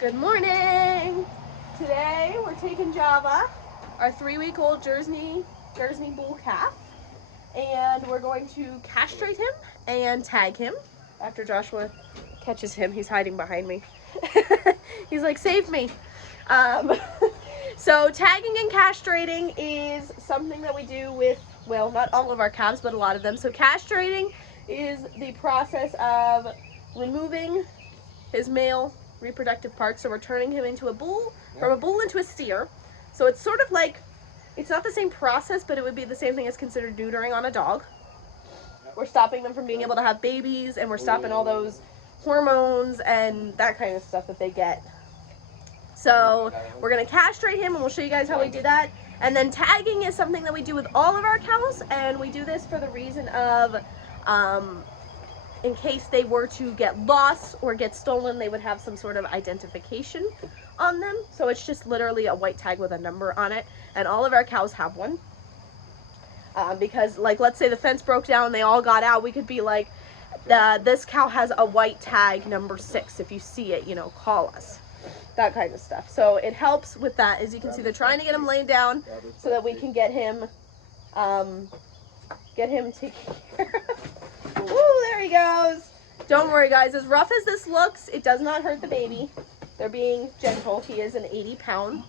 Good morning! Today we're taking Java, our 3-week-old Jersey bull calf, and we're going to castrate him and tag him after Joshua catches him. He's hiding behind me. He's like, save me. So tagging and castrating is something that we do with, well, not all of our calves, but a lot of them. So castrating is the process of removing his male reproductive parts. So we're turning him into a bull, from a bull into a steer. So it's sort of like, it's not the same process, but it would be the same thing as considered neutering on a dog. We're stopping them from being able to have babies, and we're stopping all those hormones and that kind of stuff that they get. So we're going to castrate him, and we'll show you guys how we do that. And then tagging is something that we do with all of our cows, and we do this for the reason of in case they were to get lost or get stolen, they would have some sort of identification on them. So it's just literally a white tag with a number on it, and all of our cows have one. Because, like, let's say the fence broke down and they all got out, we could be like, this cow has a white tag number 6. If you see it, you know, call us. That kind of stuff. So it helps with that. As you can see, they're trying to get him laid down so that we can get him taken care of. Woo, there he goes. Don't worry, guys. As rough as this looks, it does not hurt the baby. They're being gentle. He is an 80-pound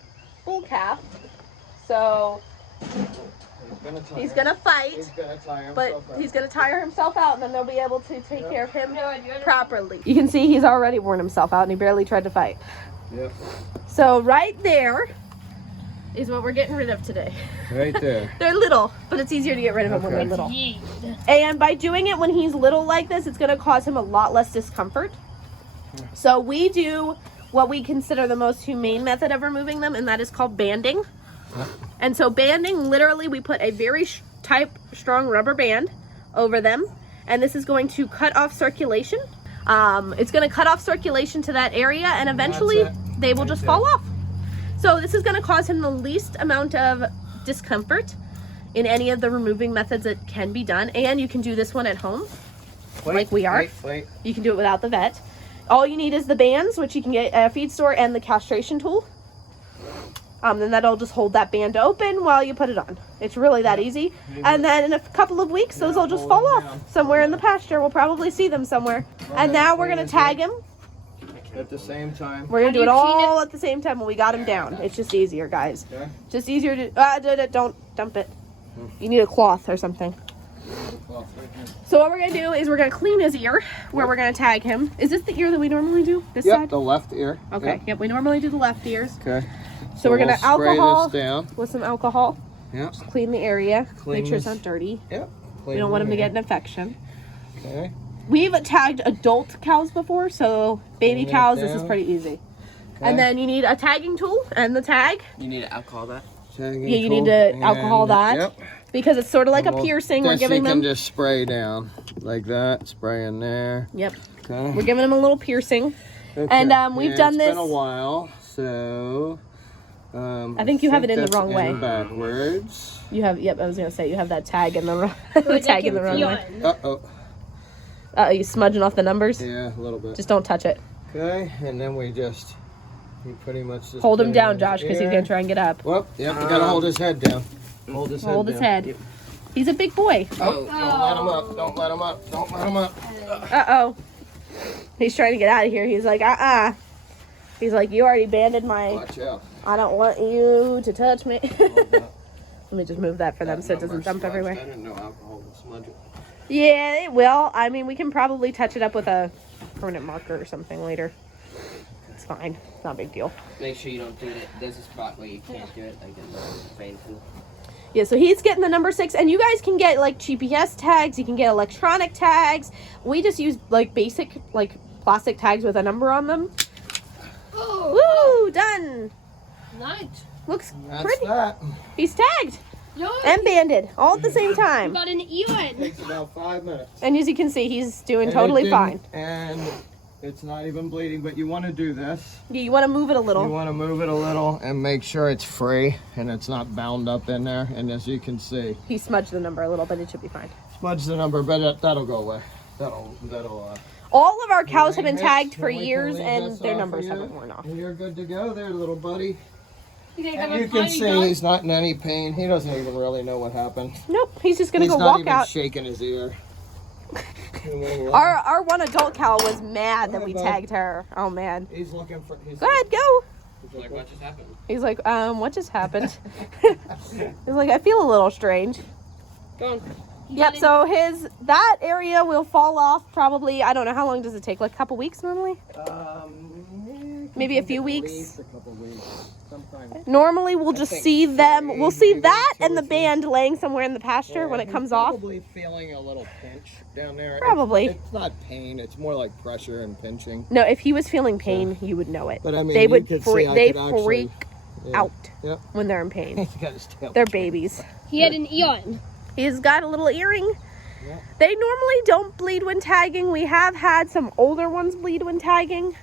bull calf. So he's gonna fight, but he's gonna tire himself out, and then they'll be able to take care of him properly. You can see he's already worn himself out, and he barely tried to fight. Yep. So right there is what we're getting rid of today. Right there. They're little, but it's easier to get rid of them when they're little. And by doing it when he's little like this, it's going to cause him a lot less discomfort. So we do what we consider the most humane method of removing them, and that is called banding. And so banding, literally, we put a very strong rubber band over them, and this is going to cut off circulation. It's going to cut off circulation to that area, and eventually they will just fall off. So this is going to cause him the least amount of discomfort in any of the removing methods that can be done. And you can do this one at home, like we are. You can do it without the vet. All you need is the bands, which you can get at a feed store, and the castration tool. Then that'll just hold that band open while you put it on. It's really that easy. And then in a couple of weeks, those will just fall off somewhere in the pasture. We'll probably see them somewhere. And now we're going to tag him. At the same time. We're going to do it all at the same time when we got him down. It's just easier, guys. Okay. Just easier to... don't dump it. You need a cloth or something. So what we're going to do is we're going to clean his ear where we're going to tag him. Is this the ear that we normally do? This side? The left ear. Okay. Yep, we normally do the left ears. Okay. So we're going to alcohol this down with some alcohol. Yep. Just clean the area. Clean Make sure it's this. not dirty. Yep. We don't want him to get an infection. Okay. We've tagged adult cows before, so baby cows, this is pretty easy. Okay. And then you need a tagging tool and the tag. You need to alcohol that? Yeah, you need to alcohol that. Yep. Because it's sort of like a piercing. We're giving them... you can just spray down like that. Spray in there. Yep. Okay. We're giving them a little piercing. Okay. And we've done this... It's been a while, so... I think you have it in the wrong way. Backwards. You have, yep, I was going to say, you have that tag in the wrong, the tag in the wrong way. Uh-oh. Are you smudging off the numbers? Yeah, a little bit. Just don't touch it. Okay, and then we pretty much just... Hold him down, Josh, because he's going to try and get up. Well, yep, you got to hold his head down. Hold his head Hold his head. Yep. He's a big boy. Oh, don't let him up. Don't let him up. Don't let him up. Uh-oh. He's trying to get out of here. He's like, He's like, you already banded my... Watch out. I don't want you to touch me. Let me just move that for them so it doesn't dump everywhere. I didn't know alcohol would smudge it. Yeah, it will. I mean, we can probably touch it up with a permanent marker or something later. It's fine. It's not a big deal. Make sure you don't do it. There's a spot where you can't do it, like in the vein tool. Yeah, so he's getting the number 6, and you guys can get like GPS tags. You can get electronic tags. We just use like basic like plastic tags with a number on them. Oh, woo! Done. Nice. Looks That's pretty. that. He's tagged No, and banded all at the same time. got an Ewan. Takes about 5 minutes. And as you can see, he's doing And totally it fine. didn't- And it's not even bleeding, but you want to do this. Yeah, you want to move it a You little. want to move it a little and make sure it's free and it's not bound up in there. And as you can see, He smudged the number a little, but it should be fine. smudge the number, but that'll go away. That'll All of our cows have been Mitch, tagged for then we can years, leave and this their off numbers for you. haven't worn off. And you're good to go there, little buddy. You And you can see he's not in any pain. He doesn't even really know what happened. Nope, he's just gonna He's go not walk even out. shaking his ear. Our one adult cow was mad that Go we ahead, bud. tagged her. Oh man. He's looking for. He's Go ahead, go. He's like, what just happened? He's like, what just happened? He's like, I feel a little strange. Go on. Yep, so that area will fall off probably, I don't know, how long does it take? Like a couple weeks normally? Maybe a few weeks. A couple weeks. Sometime. Normally we'll just think see them, we'll see maybe that 2 and or the 3. band laying somewhere in the pasture when it He's comes off. Probably feeling a little pinch down there. Probably. It's not pain. It's more like pressure and pinching. No, if he was feeling pain, you would know it. But I mean, They you would could see I they could actually- freak Yeah. out Yep. when they're in pain. He's got his tail. They're babies. He had an eon. He's got a little earring. Yeah. They normally don't bleed when tagging. We have had some older ones bleed when tagging.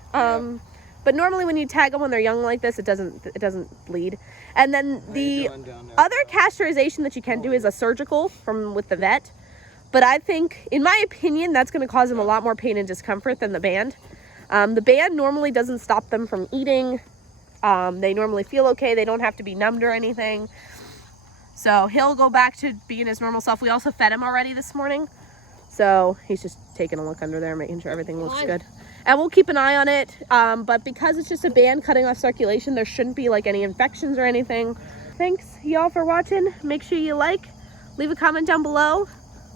But normally when you tag them when they're young like this, it doesn't bleed. And then How you the doing down there? other castration that you can do is a surgical with the vet. But I think, in my opinion, that's going to cause them a lot more pain and discomfort than the band. The band normally doesn't stop them from eating. They normally feel okay. They don't have to be numbed or anything. So he'll go back to being his normal self. We also fed him already this morning. So he's just taking a look under there, making sure everything looks good. And we'll keep an eye on it. But because it's just a band cutting off circulation, there shouldn't be like any infections or anything. Thanks y'all for watching. Make sure you leave a comment down below.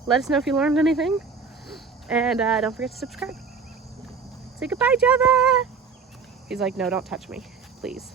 Let us know if you learned anything. And don't forget to subscribe. Say goodbye, Java. He's like, no, don't touch me, please.